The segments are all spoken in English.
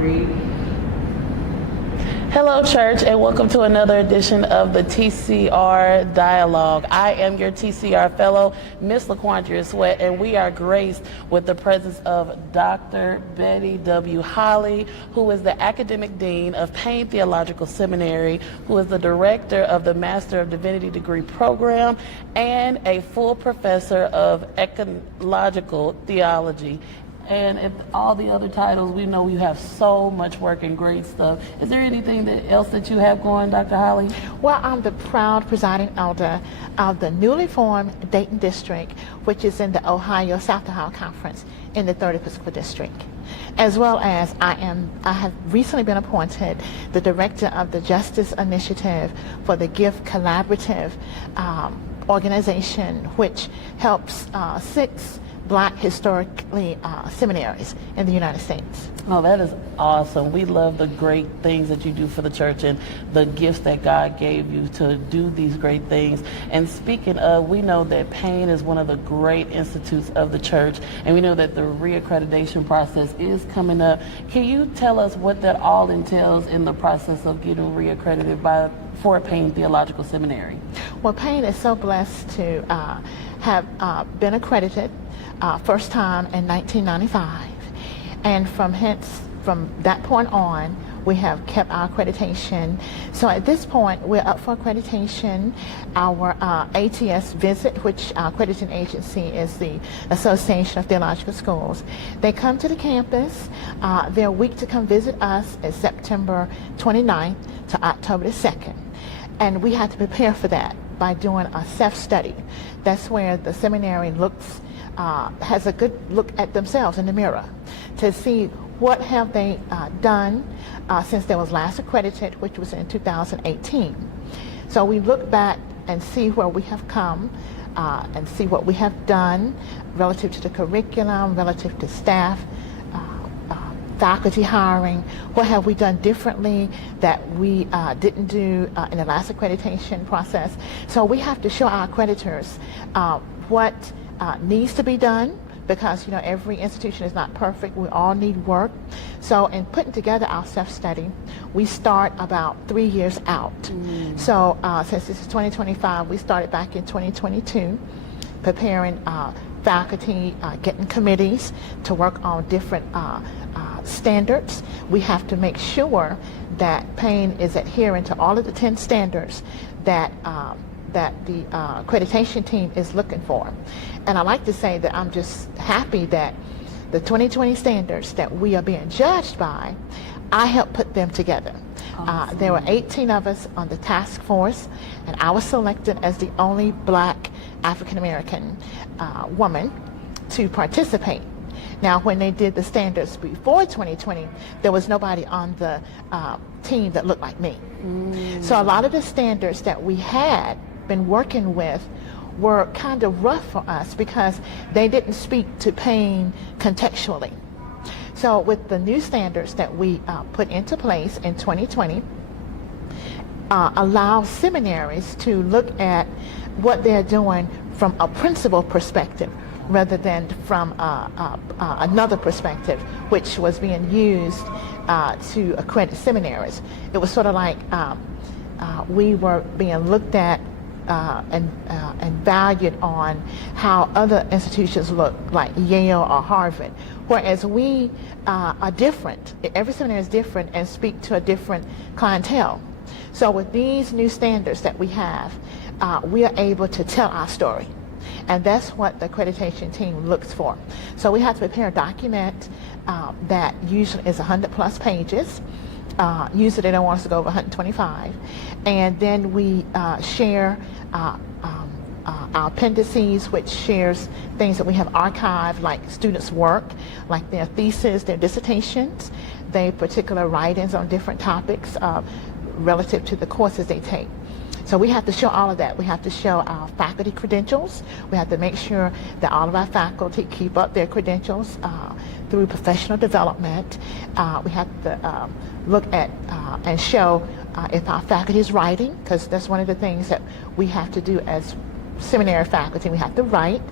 degree. Hello, church, and welcome to another edition of the TCR Dialogue. I am your TCR fellow, Miss LaQuandrea Sweat, and we are graced with the presence of Dr. Betty W. Holley, who is the Academic Dean of Payne Theological Seminary, who is the Director of the Master of Divinity degree program, and a full professor of ecological theology. And if all the other titles, we know you have so much work and great stuff. Is there anything else that you have going, Dr. Holley? Well, I'm the proud presiding elder of the newly formed Dayton District, which is in the South Ohio Conference in the 3rd Episcopal District. As well as I have recently been appointed the director of the Justice Initiative for the Gift Collaborative organization, which helps 6 Black historically seminaries in the United States. Oh, that is awesome. We love the great things that you do for the church and the gifts that God gave you to do these great things. And speaking of, we know that Payne is one of the great institutes of the church, and we know that the reaccreditation process is coming up. Can you tell us what that all entails in the process of getting reaccredited for Payne Theological Seminary? Well, Payne is so blessed to have been accredited first time in 1995, and from that point on, we have kept our accreditation. So at this point, we're up for accreditation. Our ATS visit, which our accrediting agency is the Association of Theological Schools, they come to the campus. Their week to come visit us is September 29th to October the 2nd. And we have to prepare for that by doing a self-study. That's where the seminary has a good look at themselves in the mirror to see what have they done since they was last accredited, which was in 2018. So we look back and see where we have come and see what we have done relative to the curriculum, relative to staff, faculty hiring, what have we done differently that we didn't do in the last accreditation process. So we have to show our accreditors what needs to be done, because every institution is not perfect. We all need work. So in putting together our self-study, we start about 3 years out. So since this is 2025, we started back in 2022 preparing faculty, getting committees to work on different standards. We have to make sure that Payne is adhering to all of the 10 standards that the accreditation team is looking for. And I like to say that I'm just happy that the 2020 standards that we are being judged by, I helped put them together. Awesome. There were 18 of us on the task force, and I was selected as the only Black African-American woman to participate. Now, when they did the standards before 2020, there was nobody on the team that looked like me. So a lot of the standards that we had been working with were kind of rough for us because they didn't speak to Payne contextually. So with the new standards that we put into place in 2020, allow seminaries to look at what they're doing from a principal perspective rather than from another perspective, which was being used to accredit seminaries. It was sort of like we were being looked at and valued on how other institutions look, like Yale or Harvard, whereas we are different. Every seminary is different and speak to a different clientele. So with these new standards that we have, we are able to tell our story. And that's what the accreditation team looks for. So we have to prepare a document that usually is 100+ pages. Usually they don't want us to go over 125. And then we share our appendices, which shares things that we have archived, like students' work, like their thesis, their dissertations, their particular writings on different topics relative to the courses they take. So we have to show all of that. We have to show our faculty credentials. We have to make sure that all of our faculty keep up their credentials through professional development. We have to look at and show if our faculty is writing, because that's one of the things that we have to do as seminary faculty. We have to write.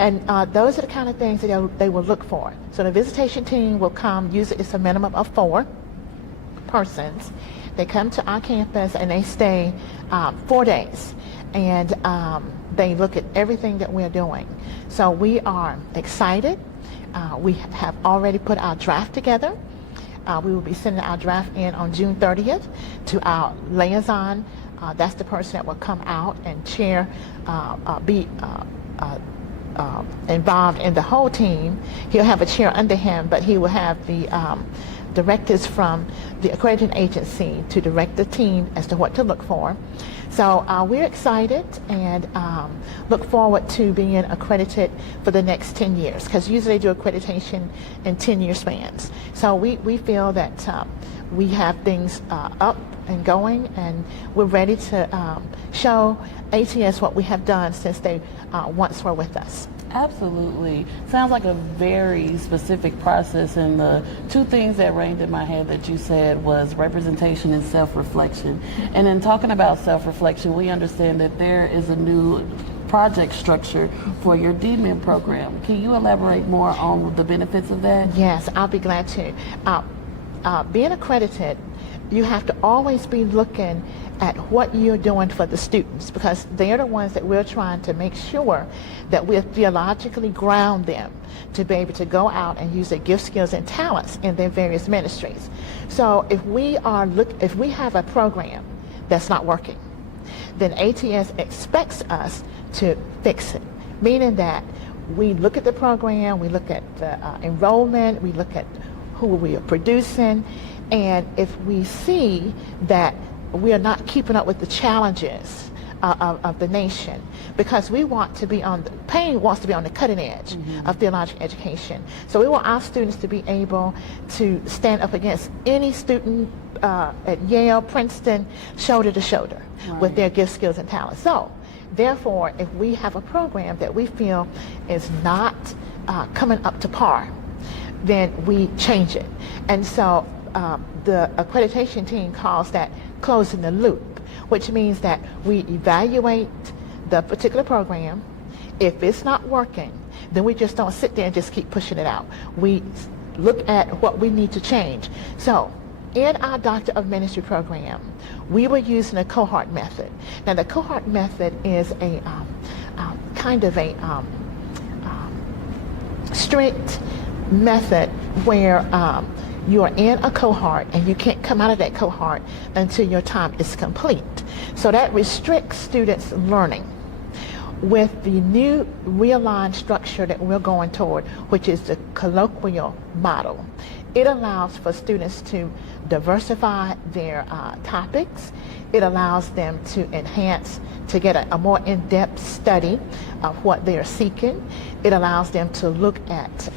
And those are the kind of things that they will look for. So the visitation team will come, usually it's a minimum of 4 persons. They come to our campus and they stay 4 days. And they look at everything that we're doing. So we are excited. We have already put our draft together. We will be sending our draft in on June 30th to our liaison. That's the person that will come out and chair, be involved in the whole team. He'll have a chair under him, but he will have the directives from the accrediting agency to direct the team as to what to look for. So we're excited and look forward to being accredited for the next 10 years, because usually they do accreditation in 10-year spans. So we feel that we have things up and going, and we're ready to show ATS what we have done since they once were with us. Absolutely. Sounds like a very specific process, and the 2 things that reigned in my head that you said was representation and self-reflection. And in talking about self-reflection, we understand that there is a new project structure for your DMIN program. Can you elaborate more on the benefits of that? Yes, I'll be glad to. Being accredited, you have to always be looking at what you're doing for the students, because they're the ones that we're trying to make sure that we're theologically ground them to be able to go out and use their gifts, skills, and talents in their various ministries. So if we have a program that's not working, then ATS expects us to fix it, meaning that we look at the program, we look at the enrollment, we look at who we are producing, and if we see that we are not keeping up with the challenges of the nation, because we want to be Payne wants to be on the cutting edge of theological education. So we want our students to be able to stand up against any student at Yale, Princeton, shoulder to shoulder with their gifts, skills, and talents. So therefore, if we have a program that we feel is not coming up to par, then we change it. And so the accreditation team calls that closing the loop, which means that we evaluate the particular program. If it's not working, then we just don't sit there and just keep pushing it out. We look at what we need to change. So in our Doctor of Ministry program, we were using a cohort method. Now the cohort method is a kind of a strict method where you are in a cohort and you can't come out of that cohort until your time is complete. So that restricts students' learning. With the new realigned structure that we're going toward, which is the colloquial model, it allows for students to diversify their topics. It allows them to enhance, to get a more in-depth study of what they are seeking. It allows them to look at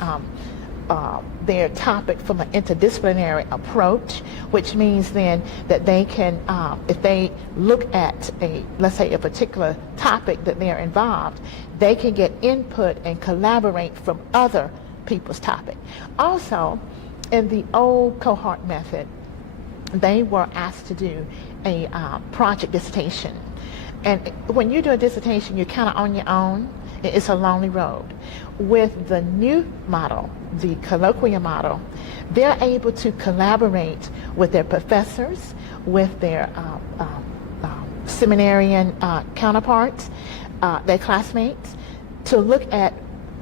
their topic from an interdisciplinary approach, which means then that they can, if they look at let's say a particular topic that they're involved, they can get input and collaborate from other people's topic. Also, in the old cohort method, they were asked to do a project dissertation. And when you do a dissertation, you're kind of on your own. It's a lonely road. With the new model, the colloquial model, they're able to collaborate with their professors, with their seminarian counterparts, their classmates, to look at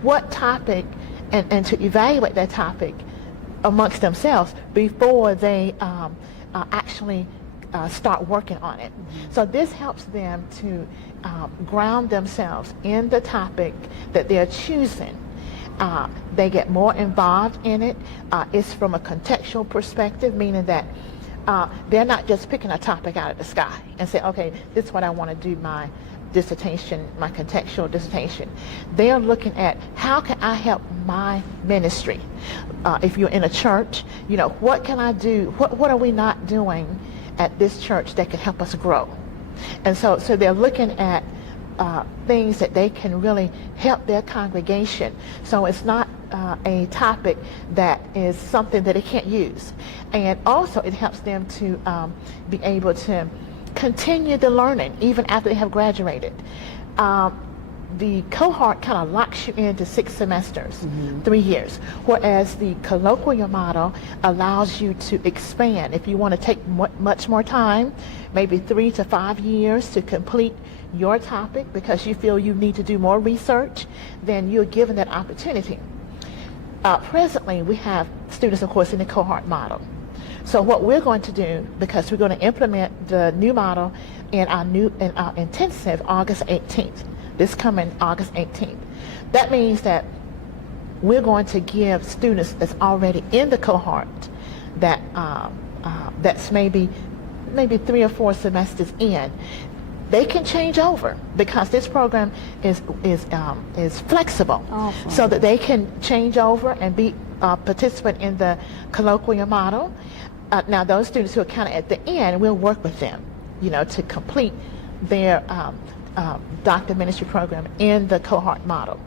what topic and to evaluate that topic amongst themselves before they actually start working on it. So this helps them to ground themselves in the topic that they're choosing. They get more involved in it. It's from a contextual perspective, meaning that they're not just picking a topic out of the sky and say, okay, this is what I want to do my dissertation, my contextual dissertation. They are looking at how can I help my ministry. If you're in a church, you know, what can I do? What are we not doing at this church that can help us grow? And so they're looking at things that they can really help their congregation. So it's not a topic that is something that they can't use. And also it helps them to be able to continue the learning even after they have graduated. the cohort kind of locks you into 6 semesters, 3 years, whereas the colloquial model allows you to expand. If you want to take much more time, maybe 3 to 5 years to complete your topic because you feel you need to do more research, then you're given that opportunity. Presently, we have students, of course, in the cohort model. So what we're going to do, because we're going to implement the new model in our intensive August 18th, this coming August 18th. That means that we're going to give students that's already in the cohort that that's maybe 3 or 4 semesters in, they can change over because this program is flexible. Awesome. So that they can change over and be a participant in the colloquial model. Now those students who are kind of at the end, we'll work with them, to complete their doctor ministry program in the cohort model.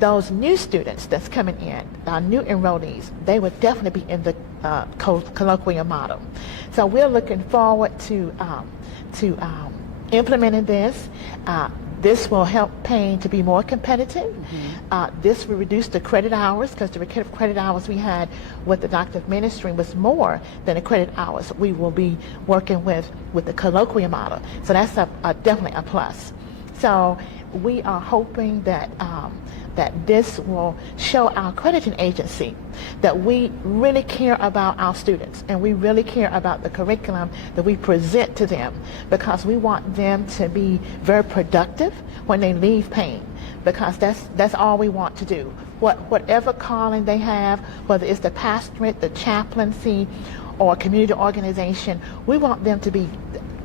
Those new students that's coming in, our new enrollees, they would definitely be in the colloquial model. So we're looking forward to implementing this. This will help Payne to be more competitive. This will reduce the credit hours because the credit hours we had with the doctor of ministry was more than the credit hours we will be working with the colloquial model. So that's definitely a plus. So we are hoping that that this will show our accrediting agency that we really care about our students and we really care about the curriculum that we present to them, because we want them to be very productive when they leave Payne, because that's all we want to do. Whatever calling they have, whether it's the pastorate, the chaplaincy, or community organization, we want them to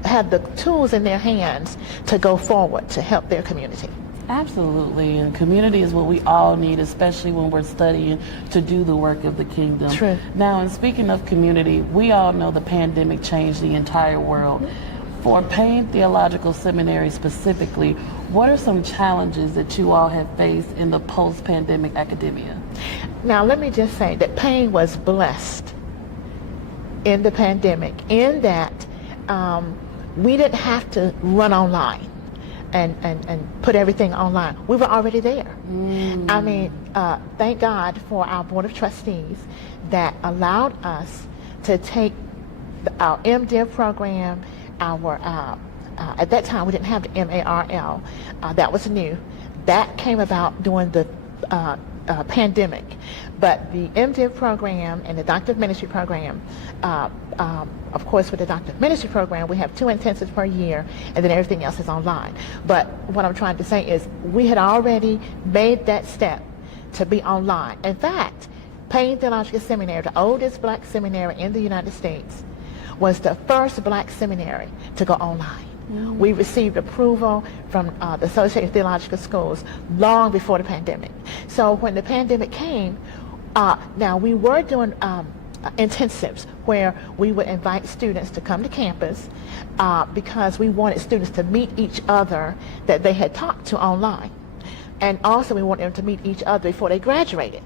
have the tools in their hands to go forward to help their community. Absolutely, and community is what we all need, especially when we're studying to do the work of the kingdom. True. Now, and speaking of community, we all know the pandemic changed the entire world. For Payne Theological Seminary specifically, what are some challenges that you all have faced in the post-pandemic academia? Now, let me just say that Payne was blessed in the pandemic in that we didn't have to run online and put everything online. We were already there. I mean, thank God for our Board of Trustees that allowed us to take our MDiv program, at that time we didn't have the MARL, that was new. That came about during the pandemic. But the MDiv program and the Doctor of Ministry program, of course with the Doctor of Ministry program we have 2 intensives per year and then everything else is online. But what I'm trying to say is we had already made that step to be online. In fact, Payne Theological Seminary, the oldest black seminary in the United States, was the first black seminary to go online. We received approval from the Associated Theological Schools long before the pandemic. So when the pandemic came, now we were doing intensives where we would invite students to come to campus because we wanted students to meet each other that they had talked to online. And also we wanted them to meet each other before they graduated.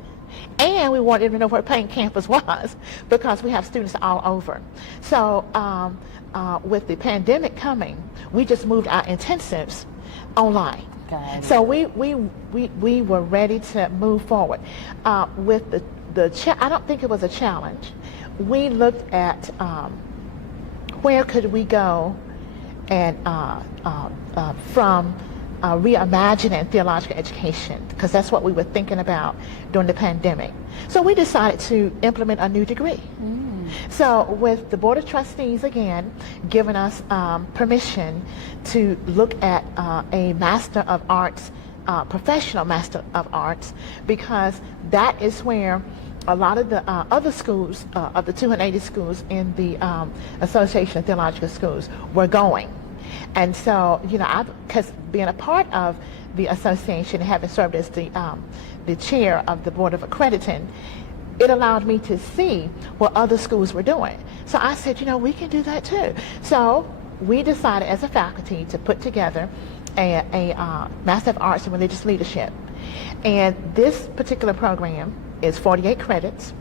And we wanted them to know where Payne campus was because we have students all over. So with the pandemic coming, we just moved our intensives online. So we were ready to move forward. With I don't think it was a challenge. We looked at where could we go and from reimagining theological education, because that's what we were thinking about during the pandemic. So we decided to implement a new degree. So with the Board of Trustees, again, giving us permission to look at a Master of Arts, professional Master of Arts, because that is where a lot of the other schools, of the 280 schools in the Association of Theological Schools, were going. And so, because being a part of the association and having served as the chair of the Board of Accrediting, it allowed me to see what other schools were doing. So I said, we can do that too. So we decided as a faculty to put together a Master of Arts in Religious Leadership. And this particular program is 48 credits.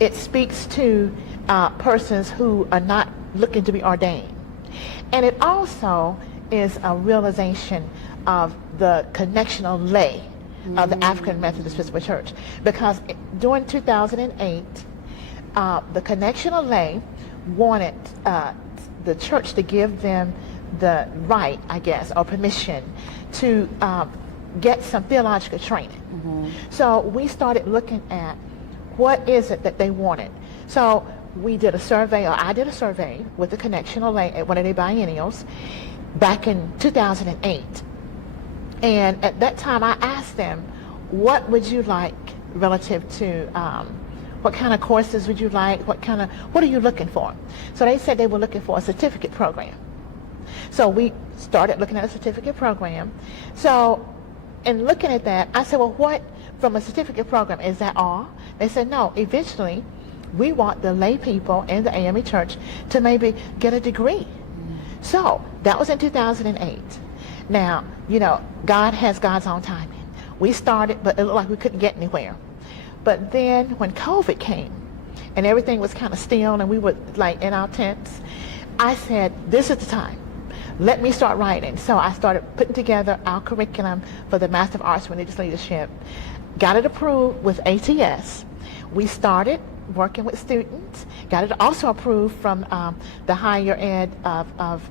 It speaks to persons who are not looking to be ordained. And it also is a realization of the connectional lay of the African Methodist Episcopal Church, because during 2008, the connectional lay wanted the church to give them the right, I guess, or permission to get some theological training. So we started looking at what is it that they wanted. So we did a survey, or I did a survey with the connectional lay at one of their biennials back in 2008. And at that time I asked them, what would you like relative to, what kind of courses would you like, what are you looking for? So they said they were looking for a certificate program. So we started looking at a certificate program. So in looking at that, I said, well, what from a certificate program, is that all? They said, no, eventually we want the lay people in the AME Church to maybe get a degree. So that was in 2008. Now, you know, God has God's own timing. We started, but it looked like we couldn't get anywhere. But then when COVID came and everything was kind of still and we were like in our tents, I said, this is the time. Let me start writing. So I started putting together our curriculum for the Master of Arts in Religious Leadership, got it approved with ATS. We started working with students, got it also approved from the higher ed of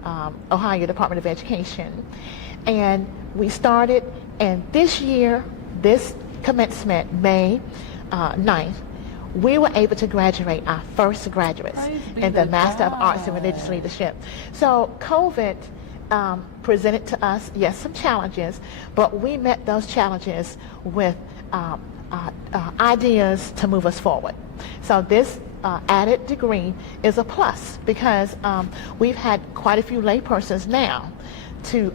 Ohio Department of Education. And we started, and this year, this commencement, May 9th, we were able to graduate our first graduates in the Master of Arts in Religious Leadership. So COVID presented to us, yes, some challenges, but we met those challenges with ideas to move us forward. So this added degree is a plus because we've had quite a few laypersons now to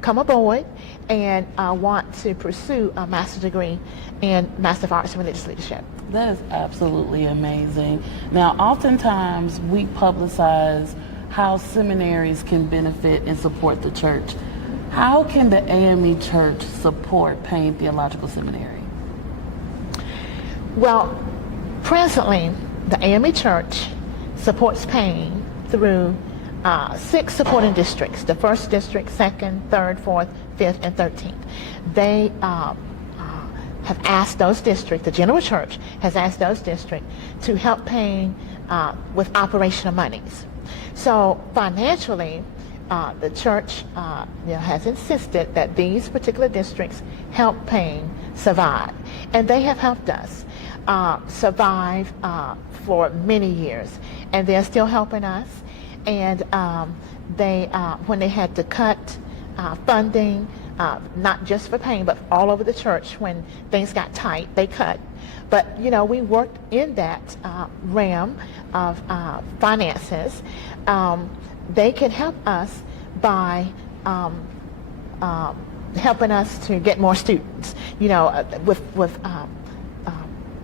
come aboard and want to pursue a master's degree in Master of Arts in Religious Leadership. That is absolutely amazing. Now, oftentimes we publicize how seminaries can benefit and support the church. How can the AME Church support Payne Theological Seminary? Well, presently, the AME Church supports Payne through 6 supporting districts, the 1st district, 2nd, 3rd, 4th, 5th, and 13th. They have asked those districts, the General Church has asked those districts to help Payne with operational monies. So financially, the church has insisted that these particular districts help Payne survive. And they have helped us survive for many years. And they're still helping us. And when they had to cut funding, not just for Payne, but all over the church, when things got tight, they cut. But, you know, we worked in that realm of finances. They can help us by helping us to get more students, you know, with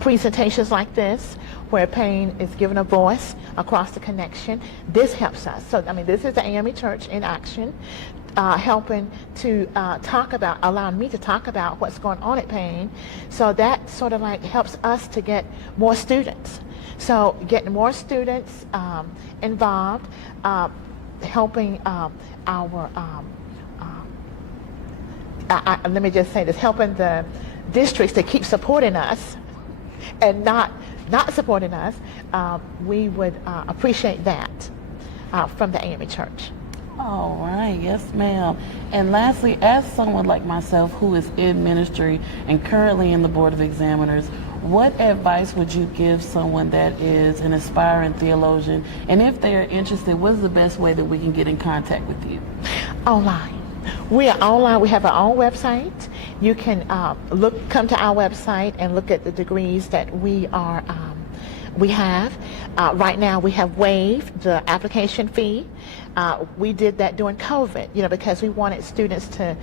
presentations like this, where Payne is given a voice across the connection. This helps us. So, I mean, this is the AME Church in action, helping to allowing me to talk about what's going on at Payne. So that sort of like helps us to get more students. So getting more students involved, helping let me just say this, helping the districts to keep supporting us and not supporting us, we would appreciate that from the AME Church. All right, yes ma'am. And lastly, as someone like myself who is in ministry and currently in the Board of Examiners, what advice would you give someone that is an aspiring theologian? And if they are interested, what is the best way that we can get in contact with you? Online. We are online. We have our own website. You can come to our website and look at the degrees that we have. Right now we have waived the application fee. We did that during COVID, you know, because we wanted students to,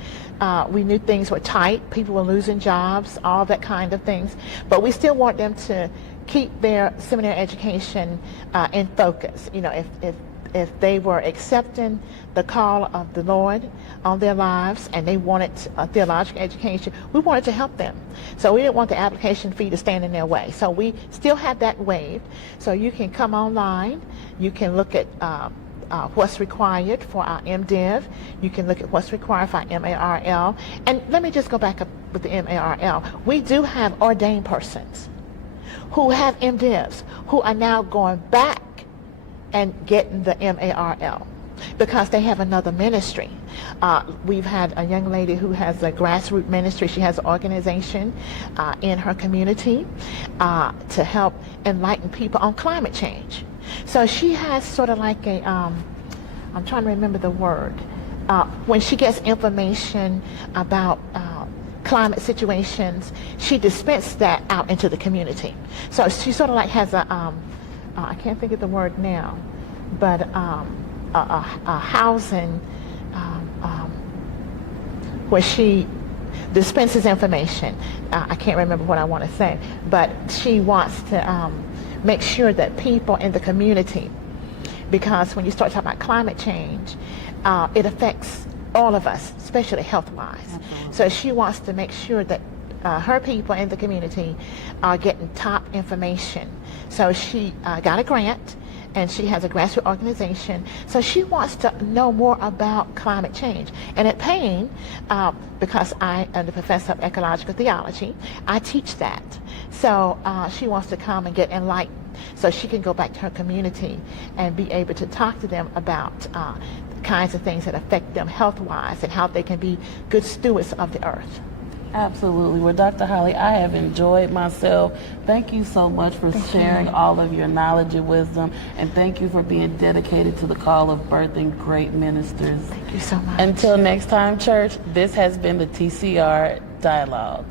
we knew things were tight, people were losing jobs, all that kind of things, but we still want them to keep their seminary education in focus. You know, if they were accepting the call of the Lord on their lives and they wanted a theological education, we wanted to help them. So we didn't want the application fee to stand in their way. So we still have that waived. So you can come online, you can look at what's required for our MDiv. You can look at what's required for our MARL. And let me just go back up with the MARL. We do have ordained persons who have MDivs who are now going back and getting the MARL because they have another ministry. We've had a young lady who has a grassroots ministry. She has an organization in her community to help enlighten people on climate change. So she has sort of like a, I'm trying to remember the word, when she gets information about climate situations, she dispenses that out into the community. So she sort of like has a, I can't think of the word now, but a housing where she dispenses information. I can't remember what I want to say, but she wants to make sure that people in the community, because when you start talking about climate change, it affects all of us, especially health-wise. Mm-hmm. So she wants to make sure that her people in the community are getting top information. So she got a grant, and she has a grassroots organization. So she wants to know more about climate change. And at Payne, because I am the professor of ecological theology, I teach that. So she wants to come and get enlightened so she can go back to her community and be able to talk to them about the kinds of things that affect them health-wise and how they can be good stewards of the earth. Absolutely. Well, Dr. Holley, I have enjoyed myself. Thank you so much for sharing all of your knowledge and wisdom, and thank you for being dedicated to the call of birthing great ministers. Thank you so much. Until next time, church, this has been the TCR Dialogue.